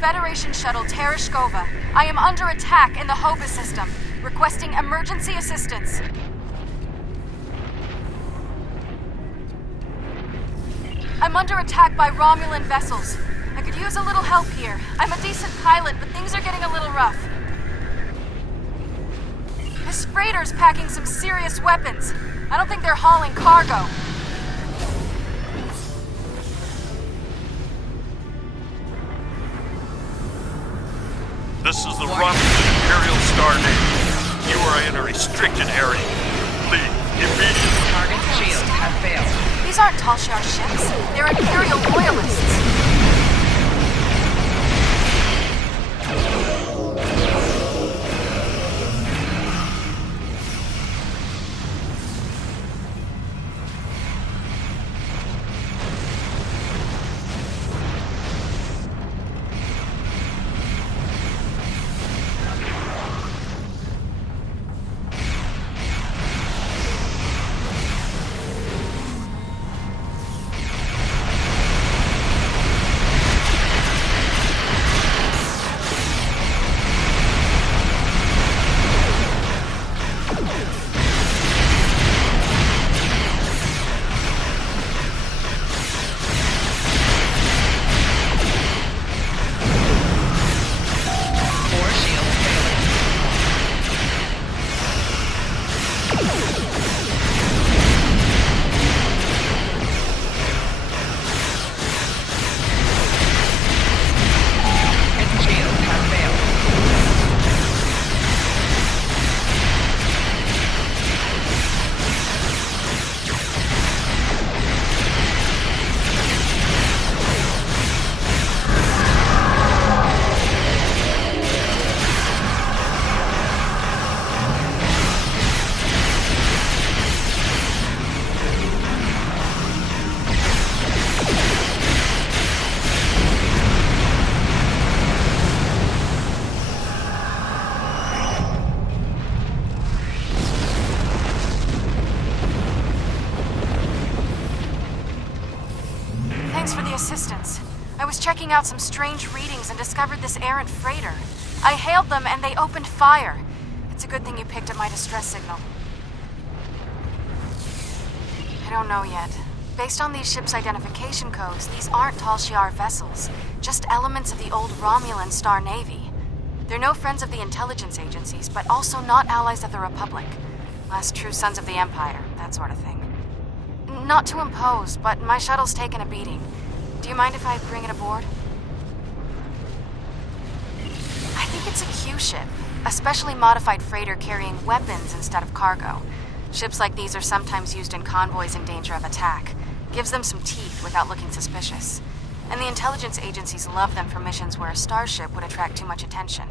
Federation shuttle Tereshkova. I am under attack in the Hoba system. Requesting emergency assistance. I'm under attack by Romulan vessels. I could use a little help here. I'm a decent pilot, but things are getting a little rough. This freighter's packing some serious weapons. I don't think they're hauling cargo. This is the Romulan Imperial Star Navy. You are in a restricted area. Leave immediately. Target shields have failed. These aren't Tal Shiar ships. They're Imperial loyalists. Thanks for the assistance. I was checking out some strange readings and discovered this errant freighter. I hailed them and they opened fire. It's a good thing you picked up my distress signal. I don't know yet. Based on these ships' identification codes, these aren't Tal Shiar vessels, just elements of the old Romulan Star Navy. They're no friends of the intelligence agencies, but also not allies of the Republic. Last true sons of the Empire, that sort of thing. Not to impose, but my shuttle's taken a beating. Do you mind if I bring it aboard? I think it's a Q ship, a specially modified freighter carrying weapons instead of cargo. Ships like these are sometimes used in convoys in danger of attack. Gives them some teeth without looking suspicious. And the intelligence agencies love them for missions where a starship would attract too much attention.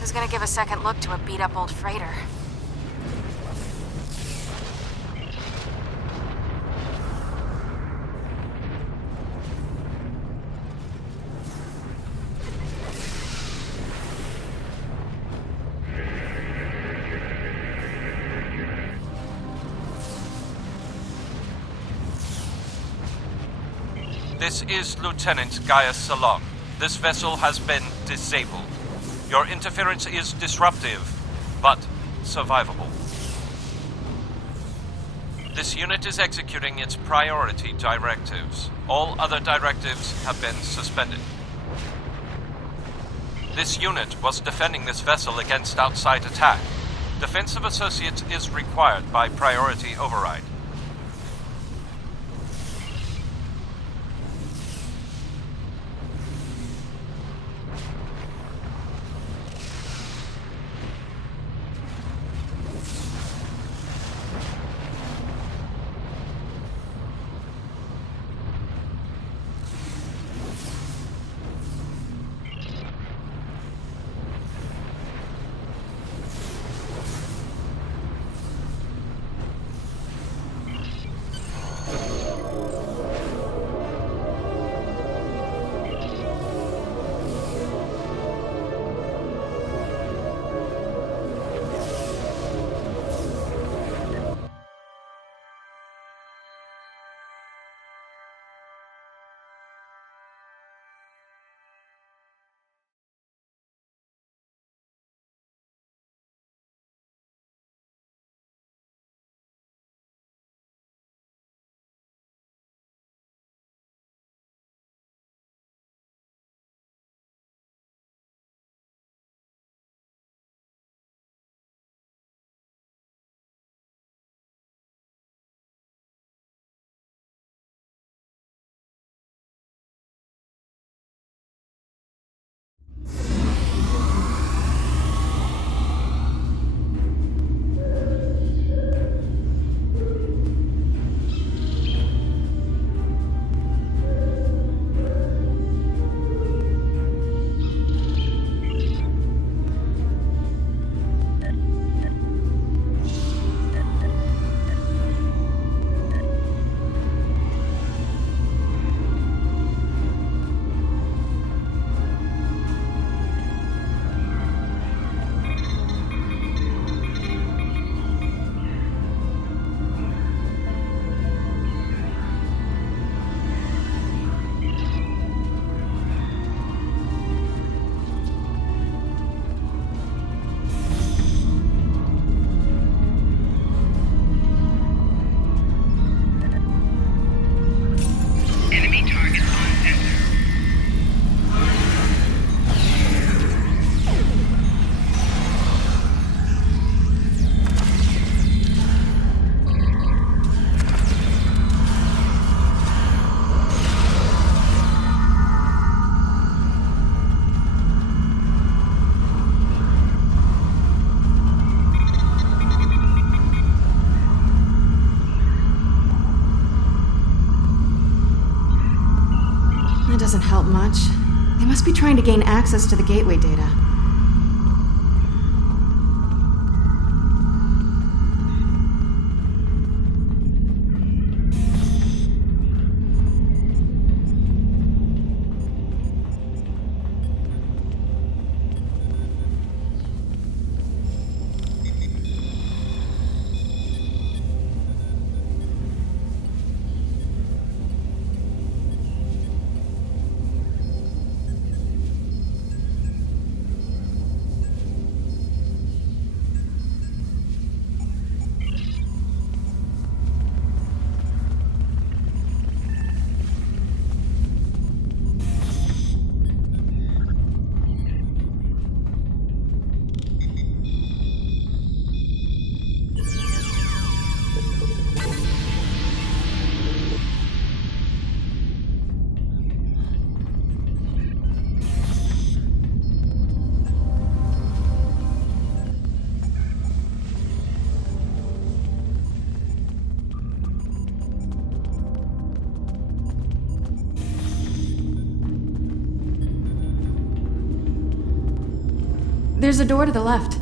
Who's gonna give a second look to a beat-up old freighter? This is Lieutenant Gaius Salon. This vessel has been disabled. Your interference is disruptive, but survivable. This unit is executing its priority directives. All other directives have been suspended. This unit was defending this vessel against outside attack. Defense of associates is required by priority override. Must be trying to gain access to the gateway data. There's a door to the left.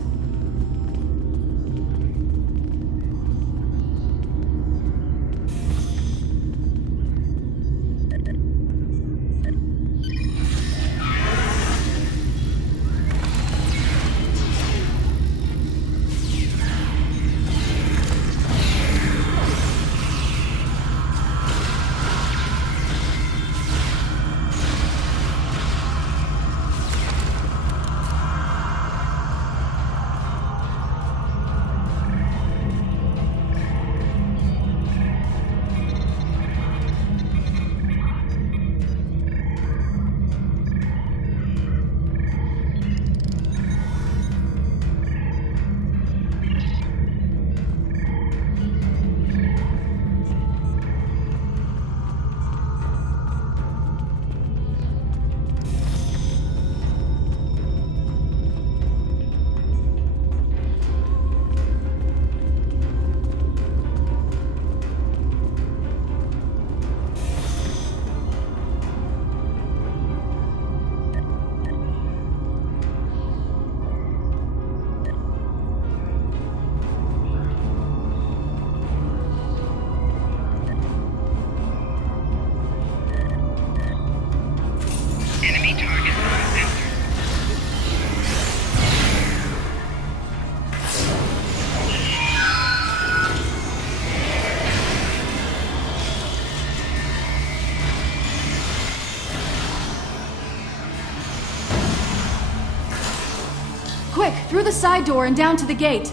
Quick, through the side door and down to the gate.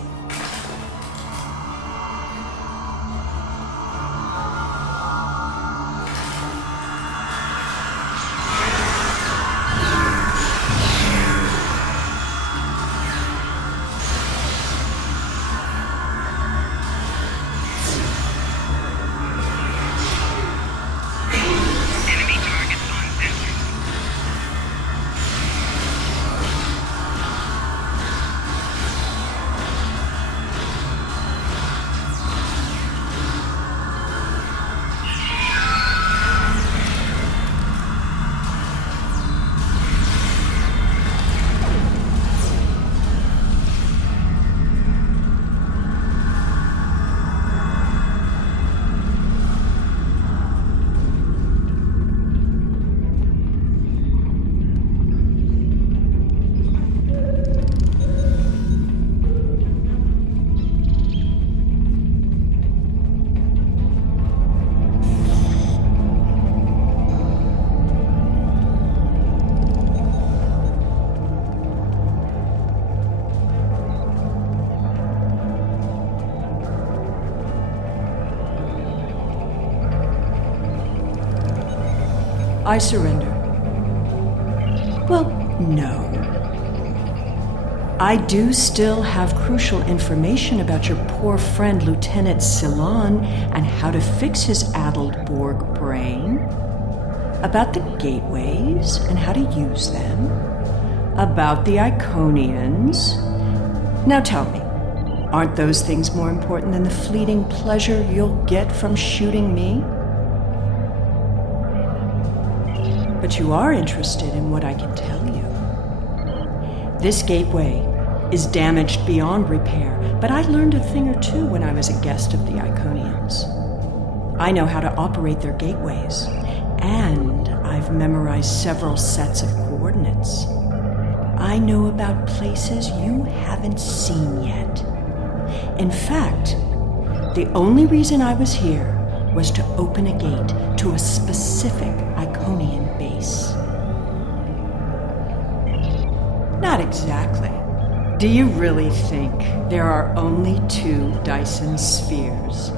I surrender. Well, no. I do still have crucial information about your poor friend Lieutenant Ceylon and how to fix his addled Borg brain, about the gateways and how to use them, about the Iconians. Now tell me, aren't those things more important than the fleeting pleasure you'll get from shooting me? But you are interested in what I can tell you. This gateway is damaged beyond repair, but I learned a thing or two when I was a guest of the Iconians. I know how to operate their gateways, and I've memorized several sets of coordinates. I know about places you haven't seen yet. In fact, the only reason I was here was to open a gate to a specific Iconian base. Not exactly. Do you really think there are only 2 Dyson spheres?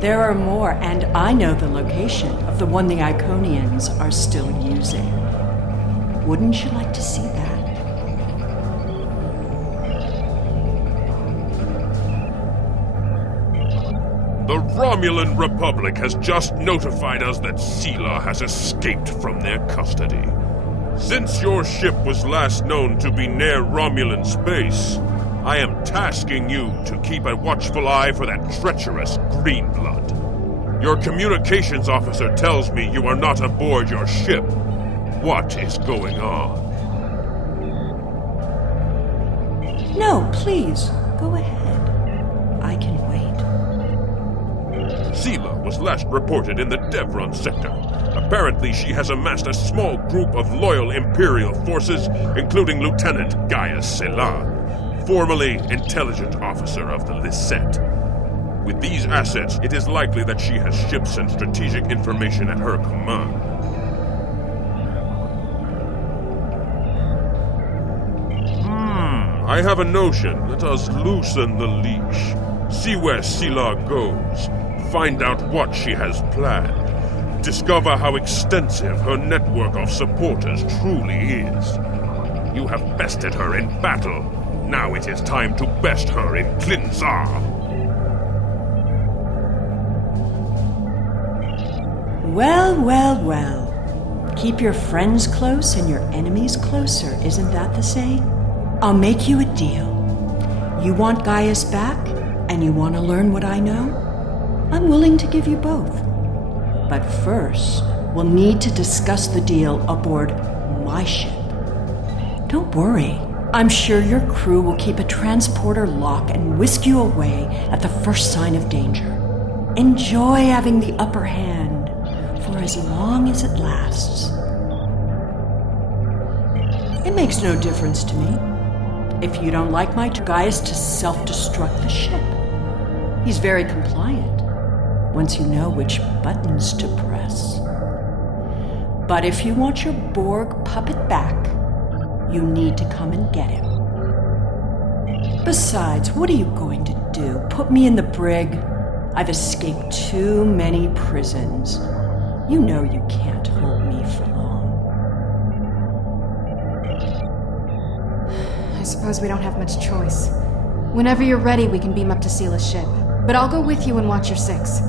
There are more, and I know the location of the one the Iconians are still using. Wouldn't you like to see that? The Romulan Republic has just notified us that Sela has escaped from their custody. Since your ship was last known to be near Romulan space, I am tasking you to keep a watchful eye for that treacherous Greenblood. Your communications officer tells me you are not aboard your ship. What is going on? No, please, go ahead. I can wait. Sela was last reported in the Devron sector. Apparently, she has amassed a small group of loyal Imperial forces, including Lieutenant Gaius Celan, formerly Intelligence Officer of the Lisette. With these assets, it is likely that she has ships and strategic information at her command. I have a notion. Let us loosen the leash. See where Sela goes. Find out what she has planned. Discover how extensive her network of supporters truly is. You have bested her in battle. Now it is time to best her in Klinzar. Well, well, well. Keep your friends close and your enemies closer, isn't that the saying? I'll make you a deal. You want Gaius back, and you want to learn what I know? I'm willing to give you both. But first, we'll need to discuss the deal aboard my ship. Don't worry. I'm sure your crew will keep a transporter lock and whisk you away at the first sign of danger. Enjoy having the upper hand for as long as it lasts. It makes no difference to me. If you don't like my Gaius to self-destruct the ship. He's very compliant, once you know which buttons to press. But if you want your Borg puppet back, you need to come and get him. Besides, what are you going to do? Put me in the brig? I've escaped too many prisons. You know you can't hold me for long. I suppose we don't have much choice. Whenever you're ready, we can beam up to Sela's ship. But I'll go with you and watch your 6.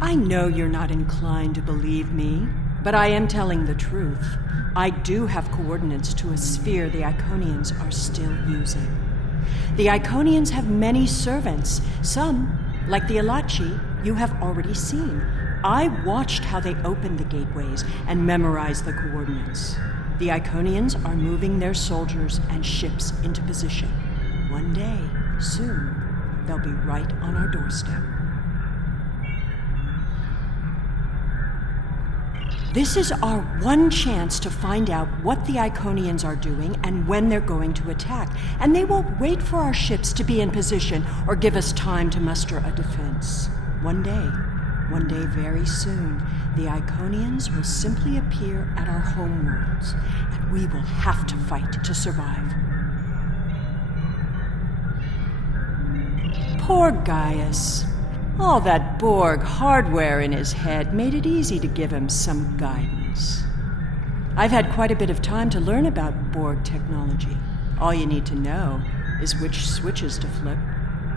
I know you're not inclined to believe me, but I am telling the truth. I do have coordinates to a sphere the Iconians are still using. The Iconians have many servants. Some, like the Alachi, you have already seen. I watched how they opened the gateways and memorized the coordinates. The Iconians are moving their soldiers and ships into position. One day, soon, they'll be right on our doorstep. This is our one chance to find out what the Iconians are doing and when they're going to attack. And they won't wait for our ships to be in position or give us time to muster a defense. One day very soon, the Iconians will simply appear at our homeworlds, and we will have to fight to survive. Poor Gaius. All that Borg hardware in his head made it easy to give him some guidance. I've had quite a bit of time to learn about Borg technology. All you need to know is which switches to flip.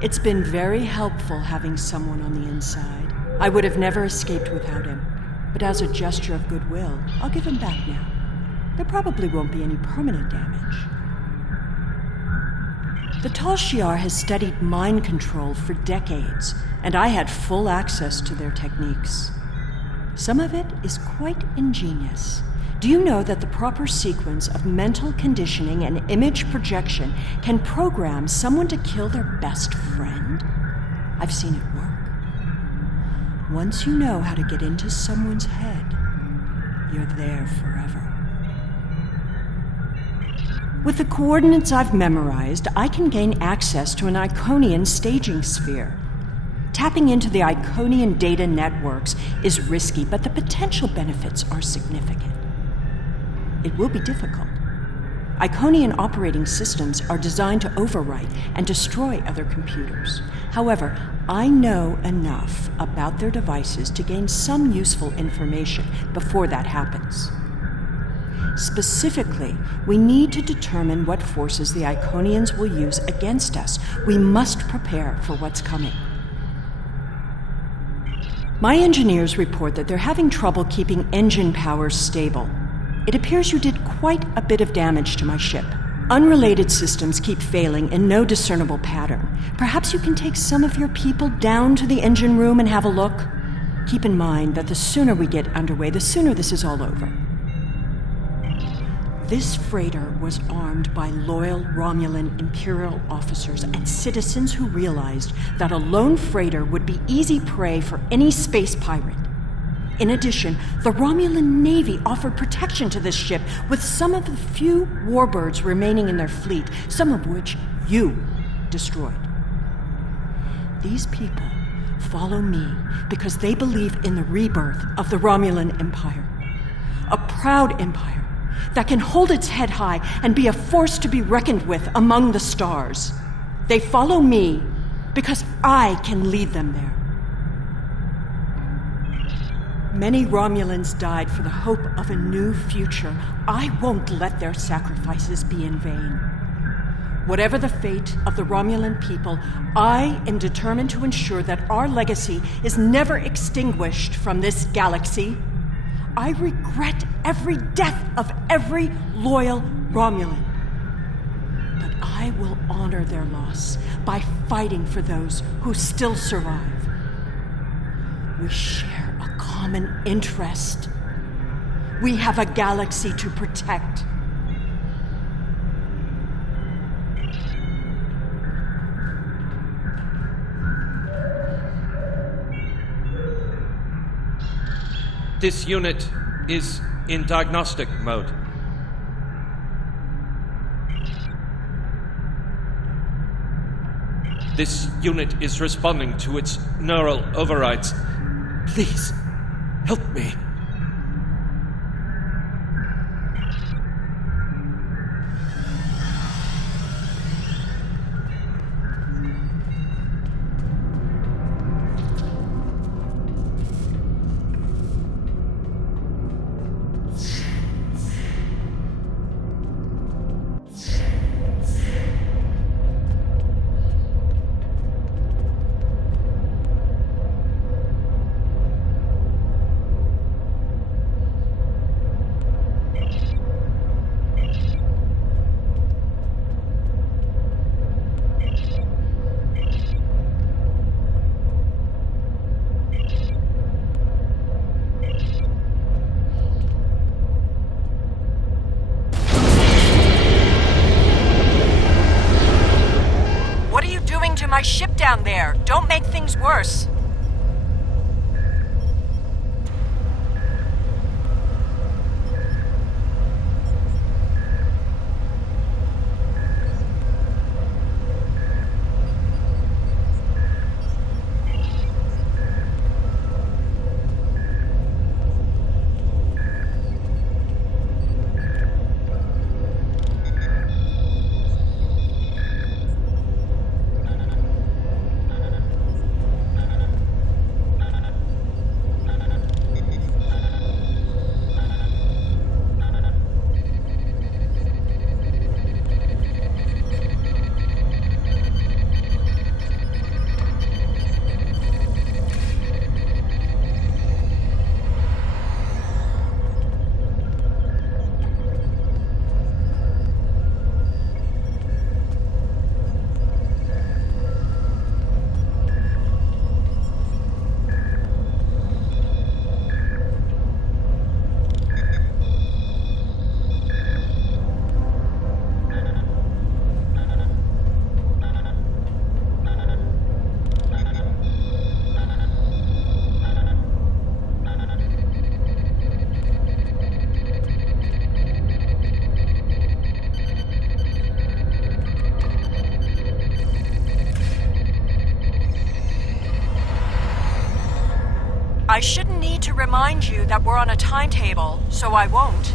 It's been very helpful having someone on the inside. I would have never escaped without him. But as a gesture of goodwill, I'll give him back now. There probably won't be any permanent damage. The Tal Shiar has studied mind control for decades, and I had full access to their techniques. Some of it is quite ingenious. Do you know that the proper sequence of mental conditioning and image projection can program someone to kill their best friend? I've seen it work. Once you know how to get into someone's head, you're there forever. With the coordinates I've memorized, I can gain access to an Iconian staging sphere. Tapping into the Iconian data networks is risky, but the potential benefits are significant. It will be difficult. Iconian operating systems are designed to overwrite and destroy other computers. However, I know enough about their devices to gain some useful information before that happens. Specifically, we need to determine what forces the Iconians will use against us. We must prepare for what's coming. My engineers report that they're having trouble keeping engine power stable. It appears you did quite a bit of damage to my ship. Unrelated systems keep failing in no discernible pattern. Perhaps you can take some of your people down to the engine room and have a look? Keep in mind that the sooner we get underway, the sooner this is all over. This freighter was armed by loyal Romulan Imperial officers and citizens who realized that a lone freighter would be easy prey for any space pirate. In addition, the Romulan Navy offered protection to this ship with some of the few warbirds remaining in their fleet, some of which you destroyed. These people follow me because they believe in the rebirth of the Romulan Empire. A proud empire that can hold its head high and be a force to be reckoned with among the stars. They follow me because I can lead them there. Many Romulans died for the hope of a new future. I won't let their sacrifices be in vain. Whatever the fate of the Romulan people, I am determined to ensure that our legacy is never extinguished from this galaxy. I regret every death of every loyal Romulan. But I will honor their loss by fighting for those who still survive. We share a common interest. We have a galaxy to protect. This unit is in diagnostic mode. This unit is responding to its neural overrides. Please, help me. My ship down there. Don't make things worse. shouldn't need to remind you that we're on a timetable, so I won't.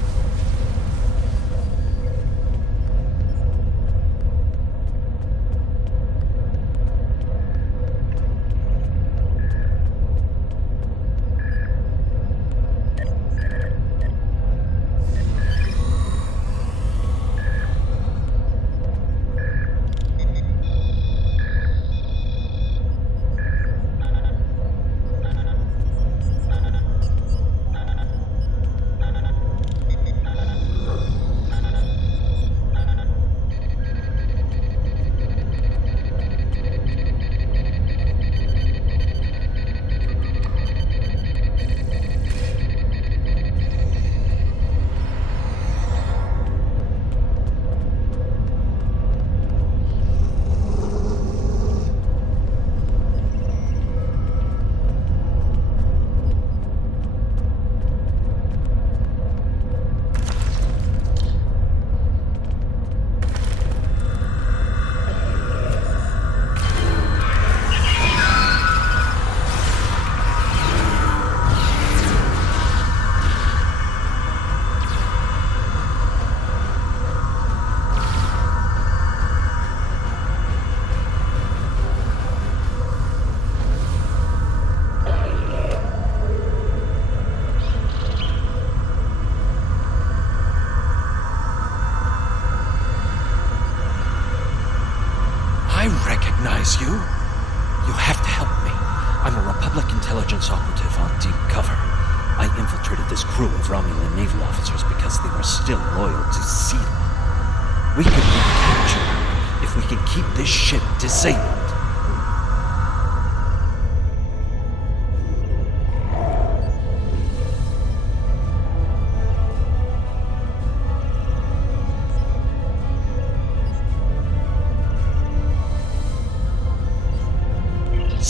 You? You have to help me. I'm a Republic intelligence operative on deep cover. I infiltrated this crew of Romulan naval officers because they were still loyal to Sela. We can recapture her if we can keep this ship disabled.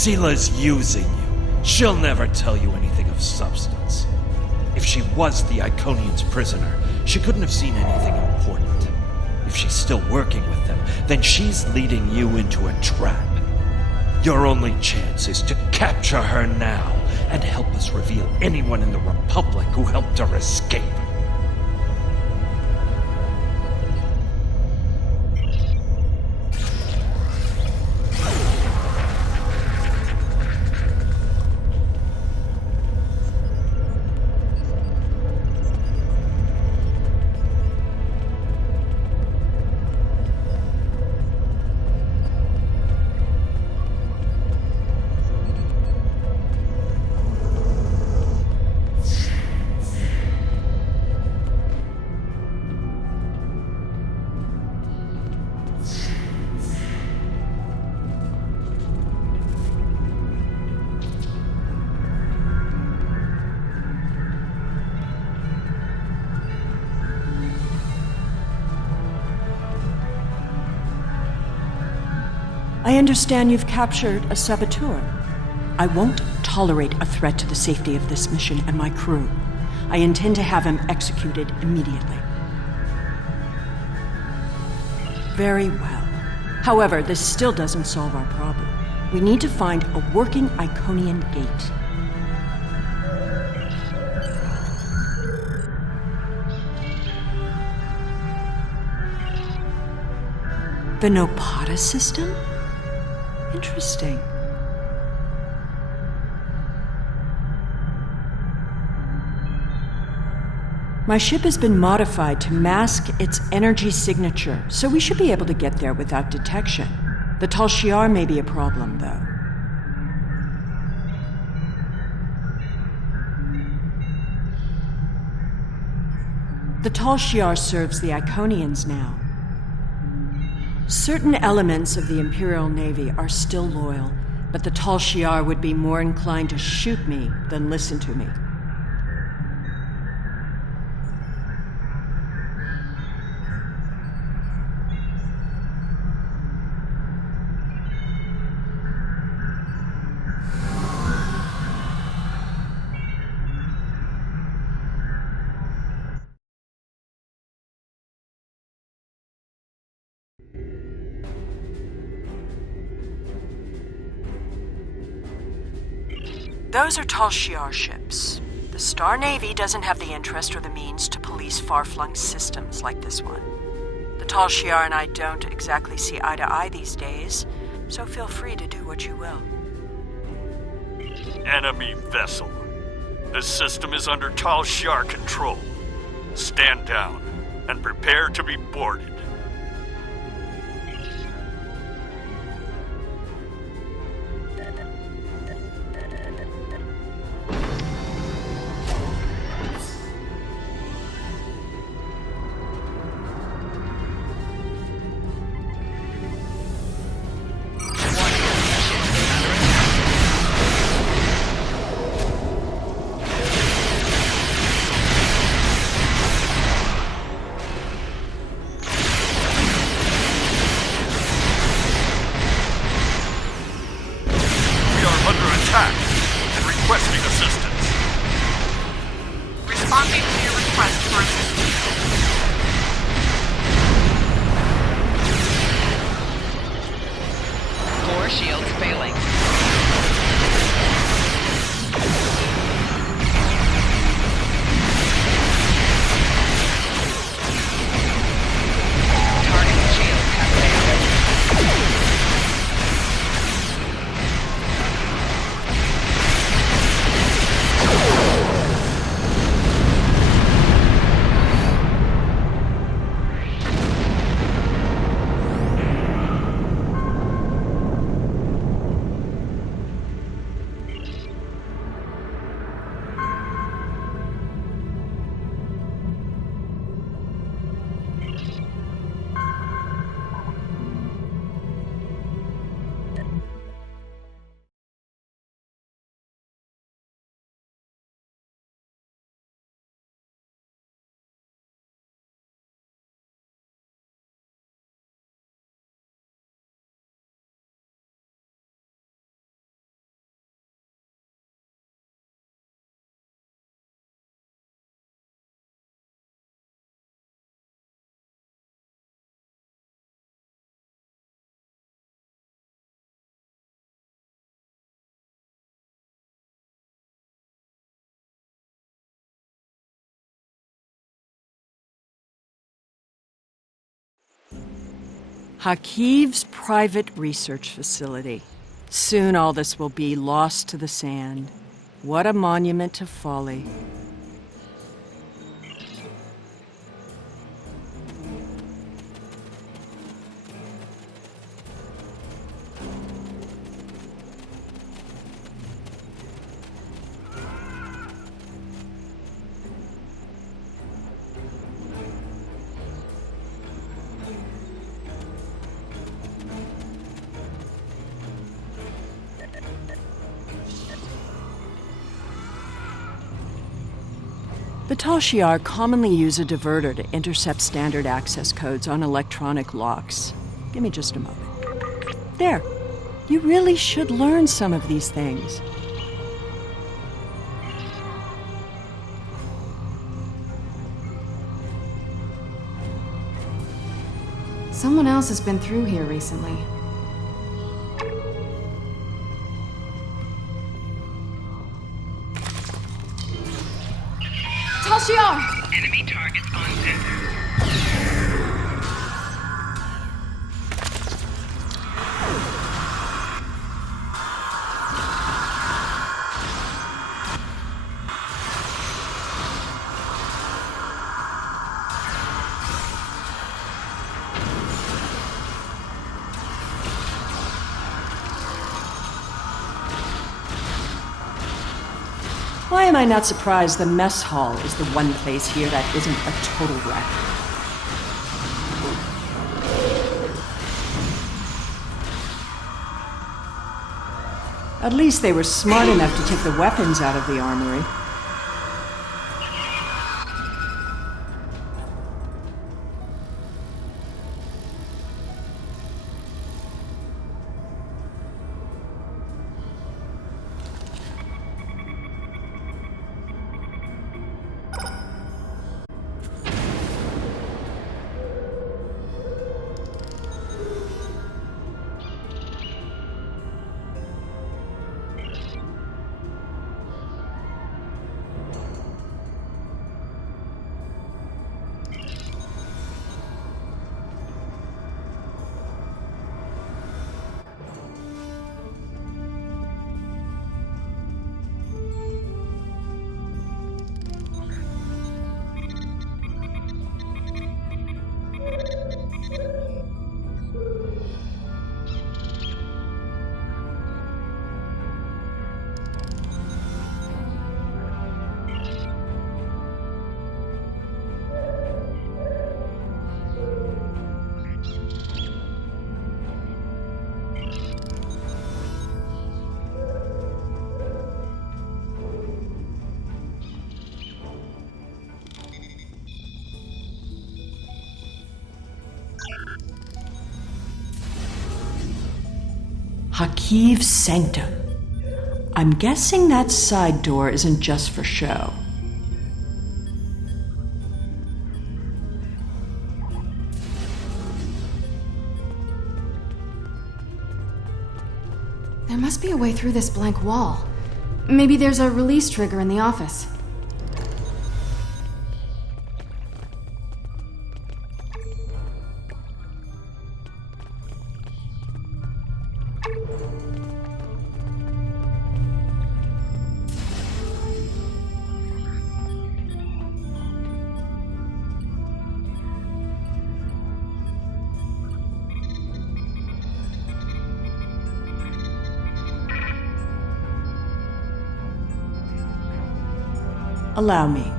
Sela's using you. She'll never tell you anything of substance. If she was the Iconian's prisoner, she couldn't have seen anything important. If she's still working with them, then she's leading you into a trap. Your only chance is to capture her now and help us reveal anyone in the Republic who helped her escape. I understand you've captured a saboteur. I won't tolerate a threat to the safety of this mission and my crew. I intend to have him executed immediately. Very well. However, this still doesn't solve our problem. We need to find a working Iconian gate. The Nopata system? Interesting. My ship has been modified to mask its energy signature, so we should be able to get there without detection. The Tal Shiar may be a problem, though. The Tal Shiar serves the Iconians now. Certain elements of the Imperial Navy are still loyal, but the Tal Shiar would be more inclined to shoot me than listen to me. Those are Tal Shiar ships. The Star Navy doesn't have the interest or the means to police far-flung systems like this one. The Tal Shiar and I don't exactly see eye to eye these days, so feel free to do what you will. Enemy vessel. This system is under Tal Shiar control. Stand down and prepare to be boarded. Requesting assistance. Responding to your request for assistance. Core shields failing. Target shields have failed. Hakiv's private research facility. Soon all this will be lost to the sand. What a monument to folly. The Tal Shiar commonly use a diverter to intercept standard access codes on electronic locks. Give me just a moment. There. You really should learn some of these things. Someone else has been through here recently. Tal Shiar! Enemy targets on sensor. Why am I not surprised the mess hall is the one place here that isn't a total wreck? At least they were smart enough to take the weapons out of the armory. Hakiv Sanctum. I'm guessing that side door isn't just for show. There must be a way through this blank wall. Maybe there's a release trigger in the office. Allow me.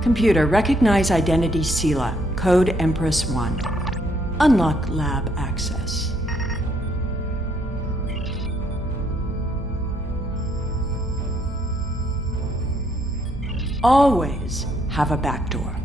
Computer, recognize identity Sela, code Empress 1. Unlock lab access. Always have a backdoor.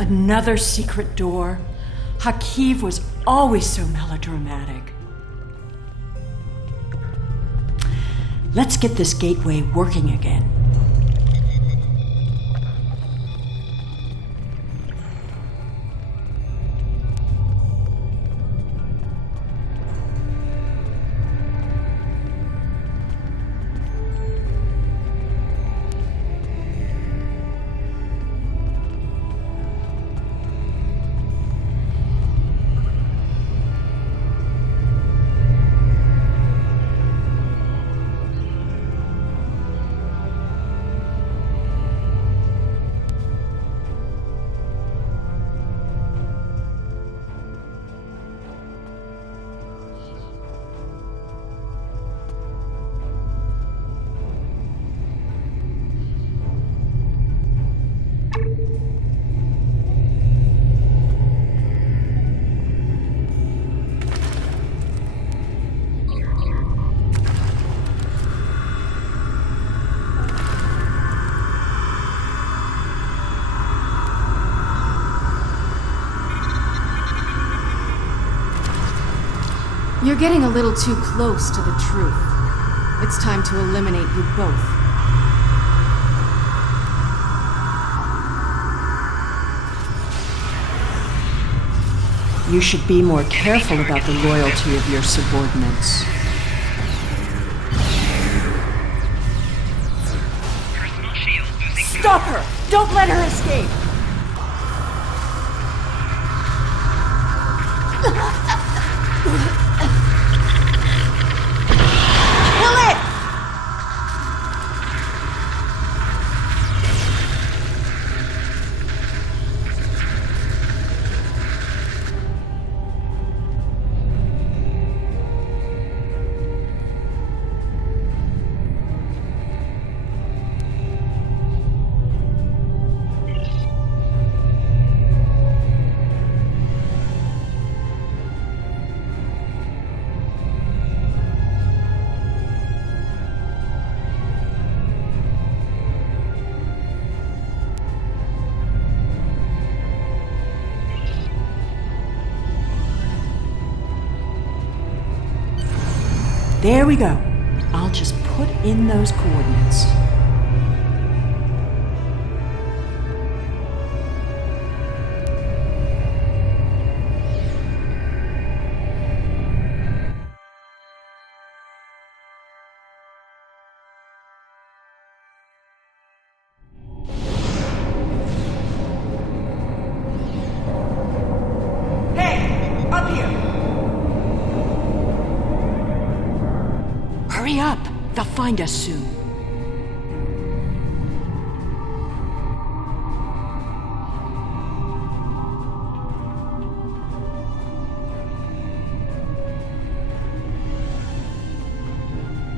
Another secret door. Hakiv was always so melodramatic. Let's get this gateway working again. You're getting a little too close to the truth. It's time to eliminate you both. You should be more careful about the loyalty of your subordinates. Personal shield losing. Stop her! Don't let her escape! Kill it! There we go. I'll just put in those coordinates. Hey, up here! Hurry up! They'll find us soon.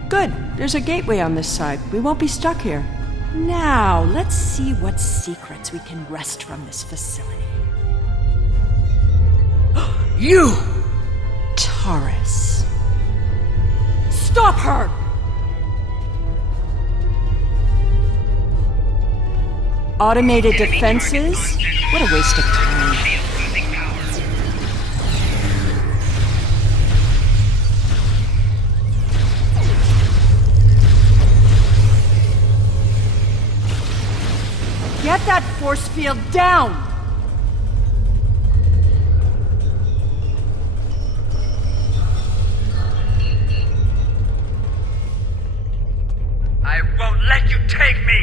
Good. There's a gateway on this side. We won't be stuck here. Now, let's see what secrets we can wrest from this facility. You! Taurus. Stop her! Automated defenses? What a waste of time. Shield losing power. Get that force field down! I won't let you take me!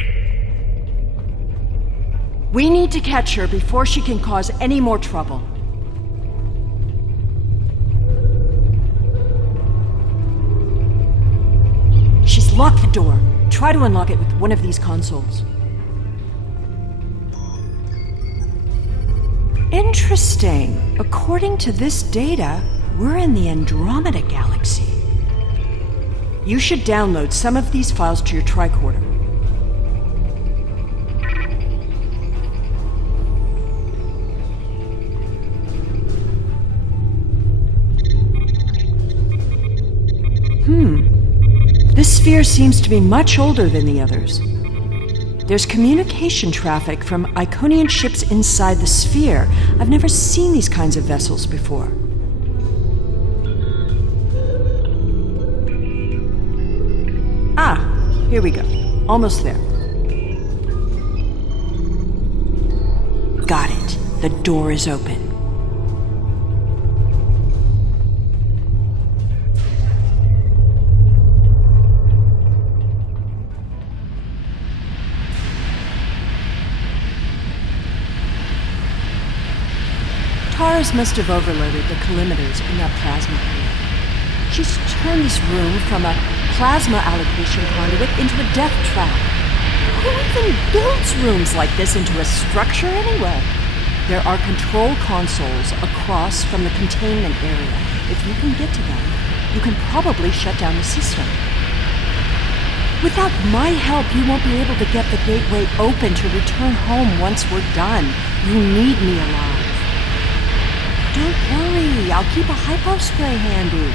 We need to catch her before she can cause any more trouble. She's locked the door. Try to unlock it with one of these consoles. Interesting. According to this data, we're in the Andromeda Galaxy. You should download some of these files to your tricorder. This sphere seems to be much older than the others. There's communication traffic from Iconian ships inside the sphere. I've never seen these kinds of vessels before. Ah, here we go. Almost there. Got it. The door is open. Taurus must have overloaded the collimators in that plasma area. She's turned this room from a plasma allocation conduit into a death trap. Who even builds rooms like this into a structure anyway? There are control consoles across from the containment area. If you can get to them, you can probably shut down the system. Without my help, you won't be able to get the gateway open to return home once we're done. You need me alive. Don't worry, I'll keep a hypo spray handy.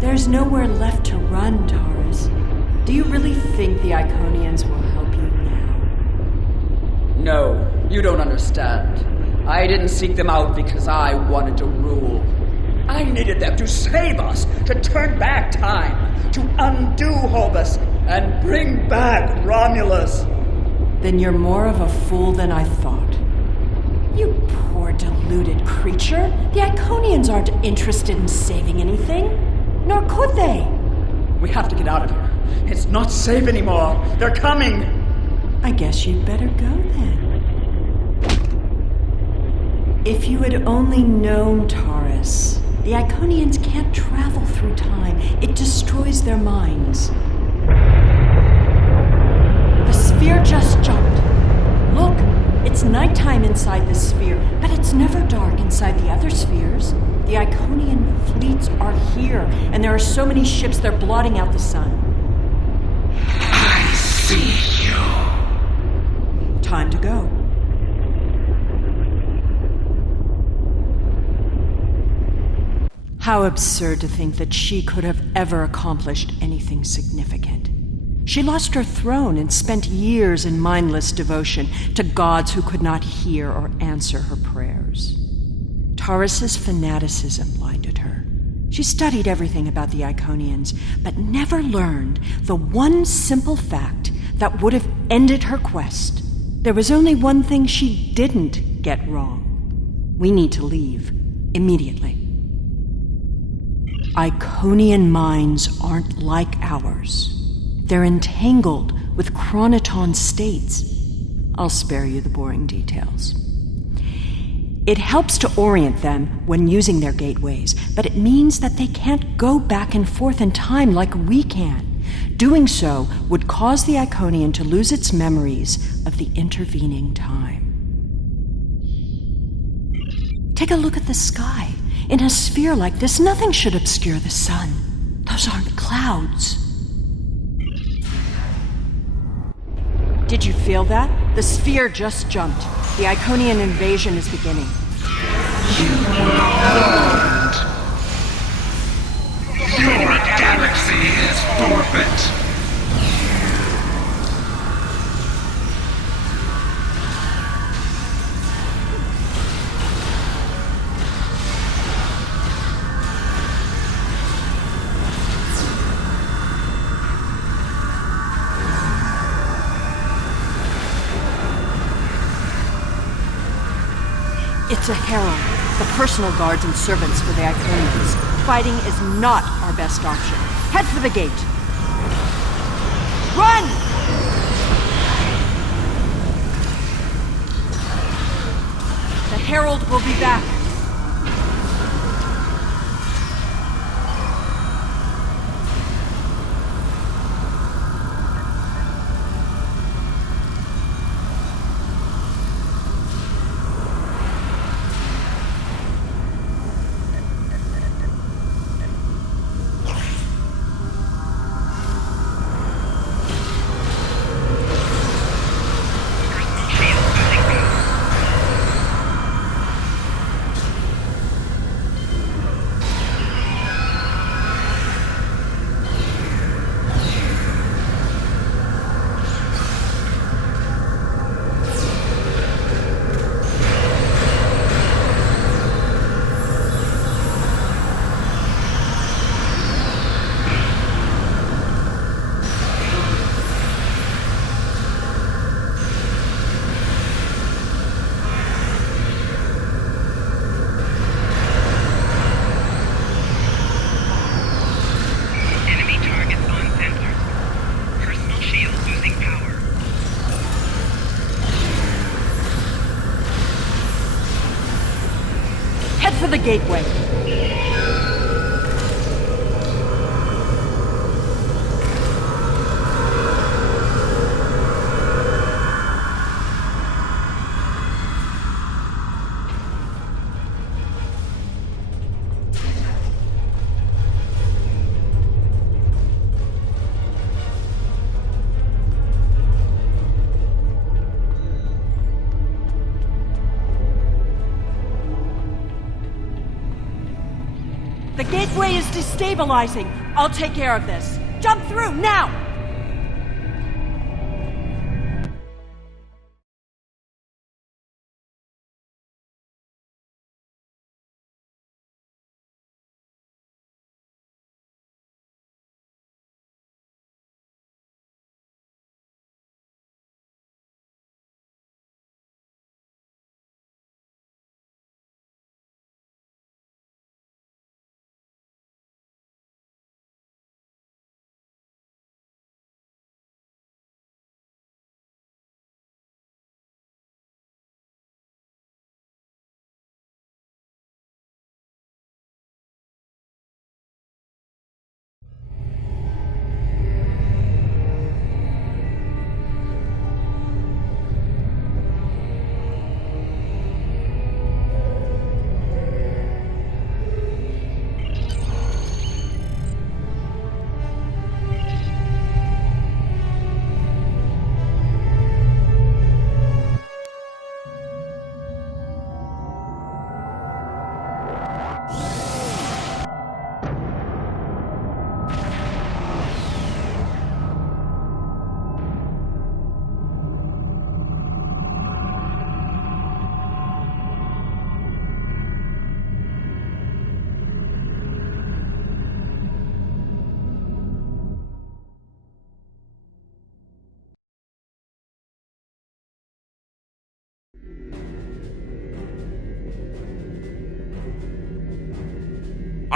There's nowhere left to run, Taurus. Do you really think the Iconians will help you now? No, you don't understand. I didn't seek them out because I wanted to rule. I needed them to save us, to turn back time, to undo Hobus, and bring back Romulus. Then you're more of a fool than I thought. You poor deluded creature. The Iconians aren't interested in saving anything. Nor could they. We have to get out of here. It's not safe anymore. They're coming. I guess you'd better go then. If you had only known, Taurus, the Iconians can't travel through time. It destroys their minds. The sphere just jumped. Look, it's nighttime inside the sphere, but it's never dark inside the other spheres. The Iconian fleets are here, and there are so many ships they're blotting out the sun. I see you. Time to go. How absurd to think that she could have ever accomplished anything significant. She lost her throne and spent years in mindless devotion to gods who could not hear or answer her prayers. Taurus's fanaticism blinded her. She studied everything about the Iconians, but never learned the one simple fact that would have ended her quest. There was only one thing she didn't get wrong. We need to leave, immediately. Iconian minds aren't like ours. They're entangled with chronoton states. I'll spare you the boring details. It helps to orient them when using their gateways, but it means that they can't go back and forth in time like we can. Doing so would cause the Iconian to lose its memories of the intervening time. Take a look at the sky. In a sphere like this, nothing should obscure the sun. Those aren't clouds. Did you feel that? The sphere just jumped. The Iconian invasion is beginning. You were warned. Your galaxy is forfeit. It's a herald, the personal guards and servants for the Iconians. Fighting is not our best option. Head for the gate. Run! The herald will be back. For the gateway. The gateway is destabilizing. I'll take care of this. Jump through, now!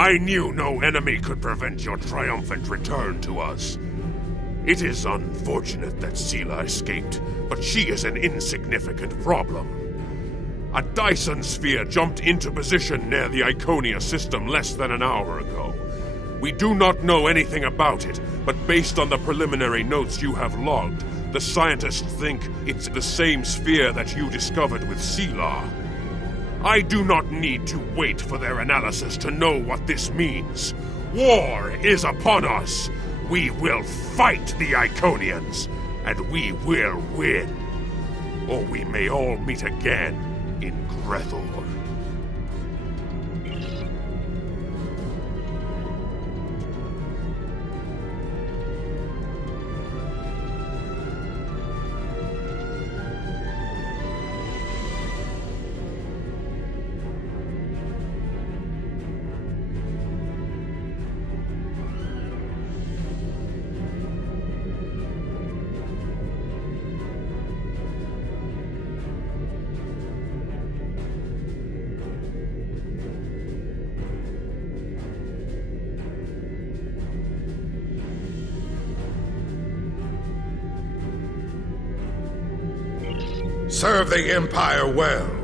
I knew no enemy could prevent your triumphant return to us. It is unfortunate that Sela escaped, but she is an insignificant problem. A Dyson sphere jumped into position near the Iconia system less than an hour ago. We do not know anything about it, but based on the preliminary notes you have logged, the scientists think it's the same sphere that you discovered with Sela. I do not need to wait for their analysis to know what this means. War is upon us. We will fight the Iconians, and we will win. Or we may all meet again in Grethel. Serve the Empire well.